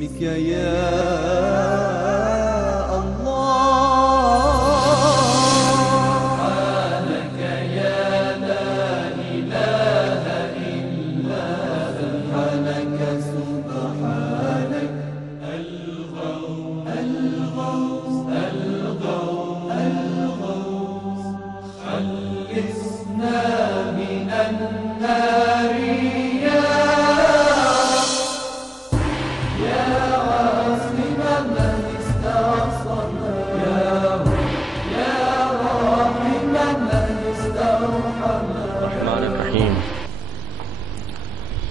باسمك يا الله سبحانك يا لا إله إلا سبحانك سبحانك الغوث الغوث الغوث الغوث خلصنا من النار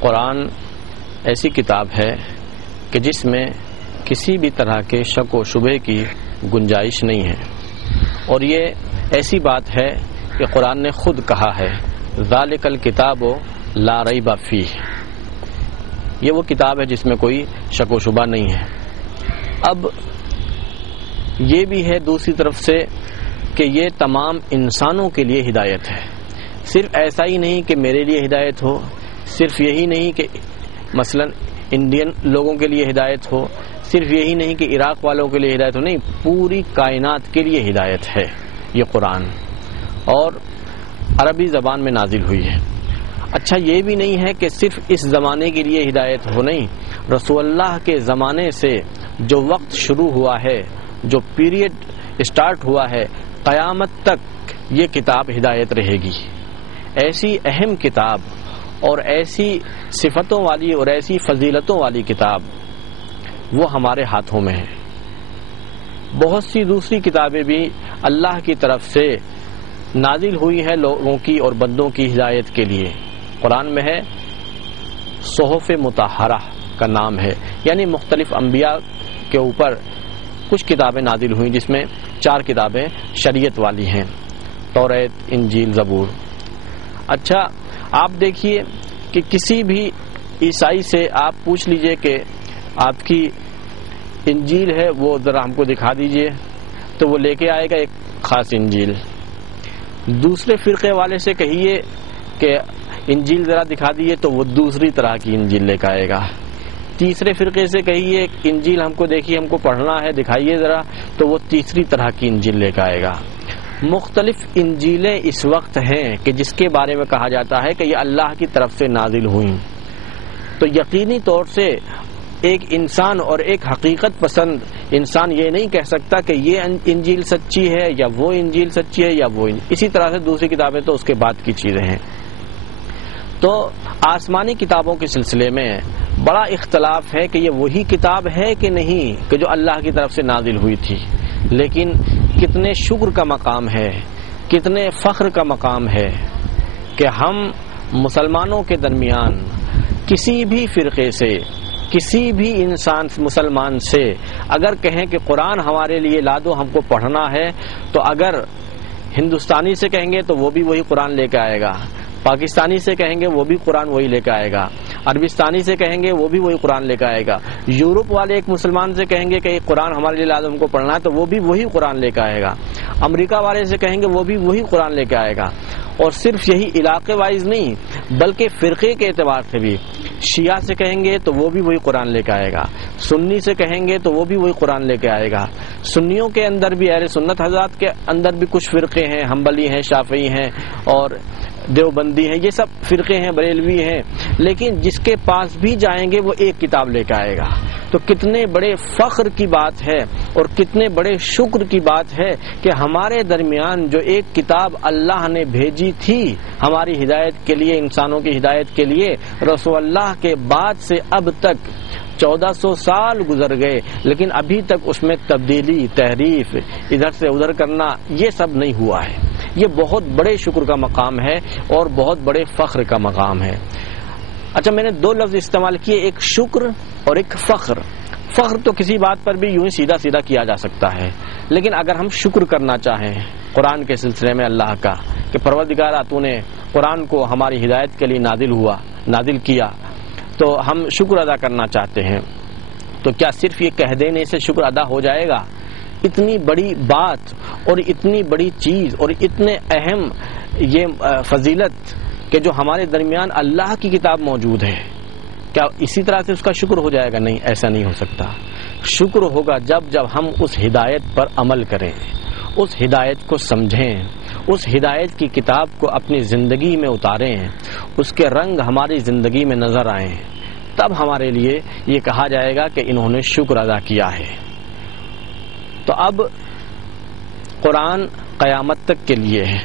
قرآن ایسی کتاب ہے کہ جس میں کسی بھی طرح کے شک و شبہ کی گنجائش نہیں ہے، اور یہ ایسی بات ہے کہ قرآن نے خود کہا ہے ذالک الکتاب لا ریب فیہ، یہ وہ کتاب ہے جس میں کوئی شک و شبہ نہیں ہے۔ اب یہ بھی ہے دوسری طرف سے کہ یہ تمام انسانوں کے لیے ہدایت ہے، صرف ایسا ہی نہیں کہ میرے لیے ہدایت ہو، صرف یہی نہیں کہ مثلا انڈین لوگوں کے لیے ہدایت ہو، صرف یہی نہیں کہ عراق والوں کے لیے ہدایت ہو، نہیں، پوری کائنات کے لیے ہدایت ہے یہ قرآن، اور عربی زبان میں نازل ہوئی ہے۔ اچھا یہ بھی نہیں ہے کہ صرف اس زمانے کے لیے ہدایت ہو، نہیں، رسول اللہ کے زمانے سے جو وقت شروع ہوا ہے، جو پیریڈ اسٹارٹ ہوا ہے، قیامت تک یہ کتاب ہدایت رہے گی۔ ایسی اہم کتاب اور ایسی صفتوں والی اور ایسی فضیلتوں والی کتاب وہ ہمارے ہاتھوں میں ہے۔ بہت سی دوسری کتابیں بھی اللہ کی طرف سے نازل ہوئی ہیں لوگوں کی اور بندوں کی ہدایت کے لیے۔ قرآن میں ہے صحف مطہرہ کا نام ہے، یعنی مختلف انبیاء کے اوپر کچھ کتابیں نازل ہوئیں، جس میں 4 کتابیں شریعت والی ہیں، توریت، انجیل، زبور۔ اچھا آپ دیکھیے کہ کسی بھی عیسائی سے آپ پوچھ لیجئے کہ آپ کی انجیل ہے وہ ذرا ہم کو دکھا دیجئے، تو وہ لے کے آئے گا ایک خاص انجیل۔ دوسرے فرقے والے سے کہیے کہ انجیل ذرا دکھا دیجئے تو وہ دوسری طرح کی انجیل لے کے آئے گا۔ تیسرے فرقے سے کہیے انجیل ہم کو دیکھیے، ہم کو پڑھنا ہے، دکھائیے ذرا، تو وہ تیسری طرح کی انجیل لے کے آئے گا۔ مختلف انجیلیں اس وقت ہیں کہ جس کے بارے میں کہا جاتا ہے کہ یہ اللہ کی طرف سے نازل ہوئیں، تو یقینی طور سے ایک انسان اور ایک حقیقت پسند انسان یہ نہیں کہہ سکتا کہ یہ انجیل سچی ہے یا وہ انجیل سچی ہے یا وہ اسی طرح سے دوسری کتابیں تو اس کے بعد کی چیزیں ہیں۔ تو آسمانی کتابوں کے سلسلے میں بڑا اختلاف ہے کہ یہ وہی کتاب ہے کہ نہیں کہ جو اللہ کی طرف سے نازل ہوئی تھی، لیکن کتنے شکر کا مقام ہے، کتنے فخر کا مقام ہے کہ ہم مسلمانوں کے درمیان کسی بھی فرقے سے، کسی بھی انسان مسلمان سے اگر کہیں کہ قرآن ہمارے لیے لا دو، ہم کو پڑھنا ہے، تو اگر ہندوستانی سے کہیں گے تو وہ بھی وہی قرآن لے کے آئے گا، پاکستانی سے کہیں گے وہ بھی قرآن وہی لے کے آئے گا، عربستانی سے کہیں گے وہ بھی وہی قرآن لے کے آئے گا، یورپ والے ایک مسلمان سے کہیں گے کہ ایک قرآن ہمارے لیے لازم کو پڑھنا ہے تو وہ بھی وہی قرآن لے کے آئے گا، امریکہ والے سے کہیں گے وہ بھی وہی قرآن لے کے آئے گا۔ اور صرف یہی علاقے وائز نہیں بلکہ فرقے کے اعتبار سے بھی، شیعہ سے کہیں گے تو وہ بھی وہی قرآن لے کے آئے گا، سنی سے کہیں گے تو وہ بھی وہی قرآن لے کے آئے گا۔ سنیوں کے اندر بھی، اہل سنت حضرات کے اندر بھی کچھ فرقے ہیں، حنبلی ہیں، شافعی ہیں اور دیوبندی ہیں، یہ سب فرقے ہیں، بریلوی ہیں، لیکن جس کے پاس بھی جائیں گے وہ ایک کتاب لے کے آئے گا۔ تو کتنے بڑے فخر کی بات ہے اور کتنے بڑے شکر کی بات ہے کہ ہمارے درمیان جو ایک کتاب اللہ نے بھیجی تھی ہماری ہدایت کے لیے، انسانوں کی ہدایت کے لیے، رسول اللہ کے بعد سے اب تک 1400 سال گزر گئے، لیکن ابھی تک اس میں تبدیلی، تحریف، ادھر سے ادھر کرنا، یہ سب نہیں ہوا ہے۔ یہ بہت بڑے شکر کا مقام ہے اور بہت بڑے فخر کا مقام ہے۔ اچھا میں نے 2 لفظ استعمال کیے، ایک شکر اور ایک فخر۔ فخر تو کسی بات پر بھی یوں ہی سیدھا سیدھا کیا جا سکتا ہے، لیکن اگر ہم شکر کرنا چاہیں قرآن کے سلسلے میں اللہ کا کہ پروردگارا تو نے قرآن کو ہماری ہدایت کے لیے نازل کیا، تو ہم شکر ادا کرنا چاہتے ہیں، تو کیا صرف یہ کہہ دینے سے شکر ادا ہو جائے گا؟ اتنی بڑی بات اور اتنی بڑی چیز اور اتنے اہم یہ فضیلت کہ جو ہمارے درمیان اللہ کی کتاب موجود ہے، کیا اسی طرح سے اس کا شکر ہو جائے گا؟ نہیں، ایسا نہیں ہو سکتا۔ شکر ہوگا جب ہم اس ہدایت پر عمل کریں، اس ہدایت کو سمجھیں، اس ہدایت کی کتاب کو اپنی زندگی میں اتاریں، اس کے رنگ ہماری زندگی میں نظر آئیں، تب ہمارے لیے یہ کہا جائے گا کہ انہوں نے شکر ادا کیا ہے۔ تو اب قرآن قیامت تک کے لیے ہے،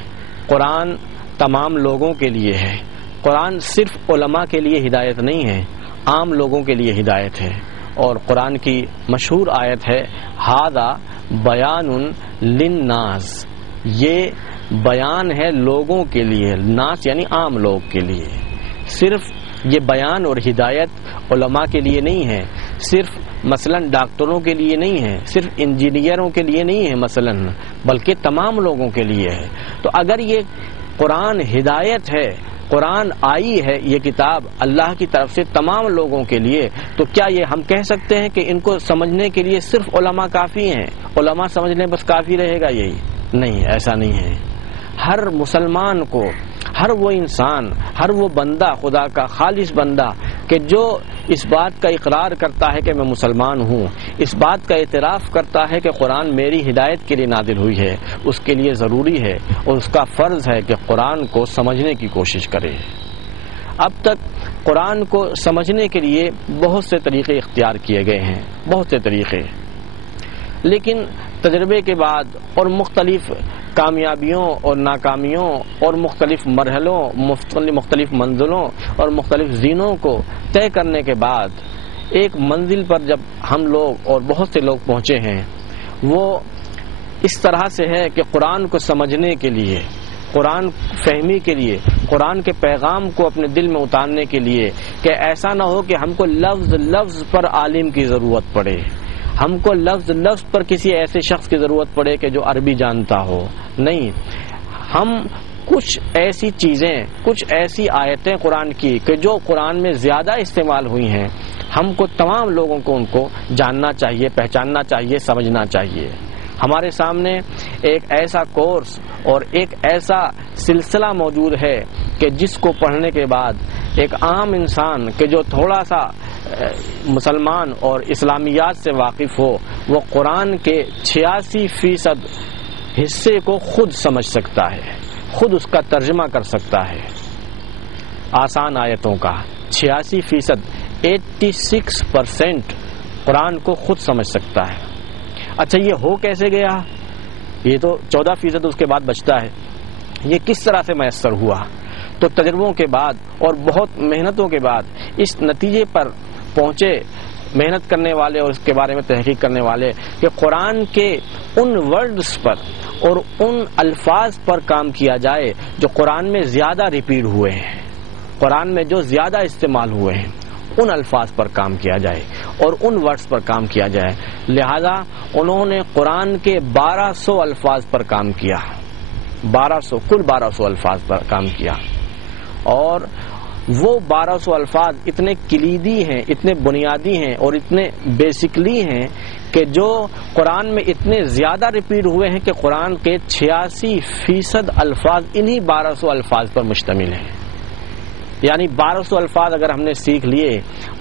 قرآن تمام لوگوں کے لیے ہے، قرآن صرف علماء کے لیے ہدایت نہیں ہے، عام لوگوں کے لیے ہدایت ہے۔ اور قرآن کی مشہور آیت ہے ھذا بیان للناس، یہ بیان ہے لوگوں کے لیے، ناس یعنی عام لوگ کے لیے۔ صرف یہ بیان اور ہدایت علماء کے لیے نہیں ہے، صرف مثلا ڈاکٹروں کے لیے نہیں ہے، صرف انجینئروں کے لیے نہیں ہے مثلا، بلکہ تمام لوگوں کے لیے ہے۔ تو اگر یہ قرآن ہدایت ہے، قرآن آئی ہے یہ کتاب اللہ کی طرف سے تمام لوگوں کے لیے، تو کیا یہ ہم کہہ سکتے ہیں کہ ان کو سمجھنے کے لیے صرف علماء کافی ہیں، علماء سمجھنے بس کافی رہے گا یہی؟ نہیں، ایسا نہیں ہے۔ ہر مسلمان کو، ہر وہ انسان، ہر وہ بندہ، خدا کا خالص بندہ کہ جو اس بات کا اقرار کرتا ہے کہ میں مسلمان ہوں، اس بات کا اعتراف کرتا ہے کہ قرآن میری ہدایت کے لیے نازل ہوئی ہے، اس کے لیے ضروری ہے اور اس کا فرض ہے کہ قرآن کو سمجھنے کی کوشش کرے۔ اب تک قرآن کو سمجھنے کے لیے بہت سے طریقے اختیار کیے گئے ہیں، بہت سے طریقے، لیکن تجربے کے بعد اور مختلف کامیابیوں اور ناکامیوں اور مختلف مرحلوں، مختلف منزلوں اور مختلف زینوں کو طے کرنے کے بعد ایک منزل پر جب ہم لوگ اور بہت سے لوگ پہنچے ہیں، وہ اس طرح سے ہے کہ قرآن کو سمجھنے کے لیے، قرآن فہمی کے لیے، قرآن کے پیغام کو اپنے دل میں اتارنے کے لیے کہ ایسا نہ ہو کہ ہم کو لفظ لفظ پر عالم کی ضرورت پڑے، ہم کو لفظ لفظ پر کسی ایسے شخص کی ضرورت پڑے کہ جو عربی جانتا ہو۔ نہیں، ہم کچھ ایسی چیزیں، کچھ ایسی آیتیں قرآن کی کہ جو قرآن میں زیادہ استعمال ہوئی ہیں، ہم کو تمام لوگوں کو ان کو جاننا چاہیے، پہچاننا چاہیے، سمجھنا چاہیے۔ ہمارے سامنے ایک ایسا کورس اور ایک ایسا سلسلہ موجود ہے کہ جس کو پڑھنے کے بعد ایک عام انسان کہ جو تھوڑا سا مسلمان اور اسلامیات سے واقف ہو، وہ قرآن کے 86% حصے کو خود سمجھ سکتا ہے، خود اس کا ترجمہ کر سکتا ہے۔ آسان آیتوں کا 86%، 86% قرآن کو خود سمجھ سکتا ہے۔ اچھا، یہ ہو کیسے گیا؟ یہ تو 14% اس کے بعد بچتا ہے، یہ کس طرح سے میسر ہوا؟ تو تجربوں کے بعد اور بہت محنتوں کے بعد اس نتیجے پر پہنچے محنت کرنے والے اور اس کے بارے میں تحقیق کرنے والے کہ قرآن کے ان ورڈز پر اور ان الفاظ پر کام کیا جائے جو قرآن میں زیادہ ریپیٹ ہوئے ہیں، قرآن میں جو زیادہ استعمال ہوئے ہیں، ان الفاظ پر کام کیا جائے اور ان ورڈز پر کام کیا جائے۔ لہذا انہوں نے قرآن کے 1200 الفاظ پر کام کیا، 1200، کل 1200 الفاظ پر کام کیا، اور وہ 1200 الفاظ اتنے کلیدی ہیں، اتنے بنیادی ہیں اور اتنے بیسکلی ہیں کہ جو قرآن میں اتنے زیادہ ریپیٹ ہوئے ہیں کہ قرآن کے 86% الفاظ انہی 1200 الفاظ پر مشتمل ہیں۔ یعنی 1200 الفاظ اگر ہم نے سیکھ لیے،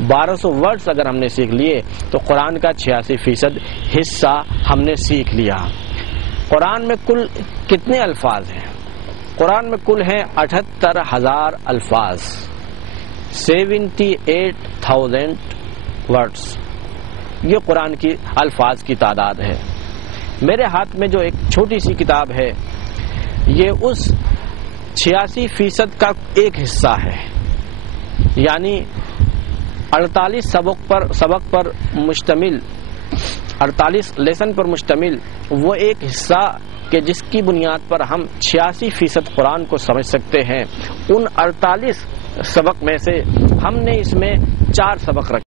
1200 ورڈز اگر ہم نے سیکھ لیے تو قرآن کا 86% حصہ ہم نے سیکھ لیا۔ قرآن میں کل کتنے الفاظ ہیں؟ قرآن میں کل ہیں 78,000 الفاظ، 78,000 ورڈز، یہ قرآن کی الفاظ کی تعداد ہے۔ میرے ہاتھ میں جو ایک چھوٹی سی کتاب ہے، یہ اس 86% کا ایک حصہ ہے، یعنی 48 سبق پر مشتمل، 48 لیسن پر مشتمل وہ ایک حصہ کہ جس کی بنیاد پر ہم 86% قرآن کو سمجھ سکتے ہیں۔ ان 48 سبق میں سے ہم نے اس میں 4 سبق رکھے۔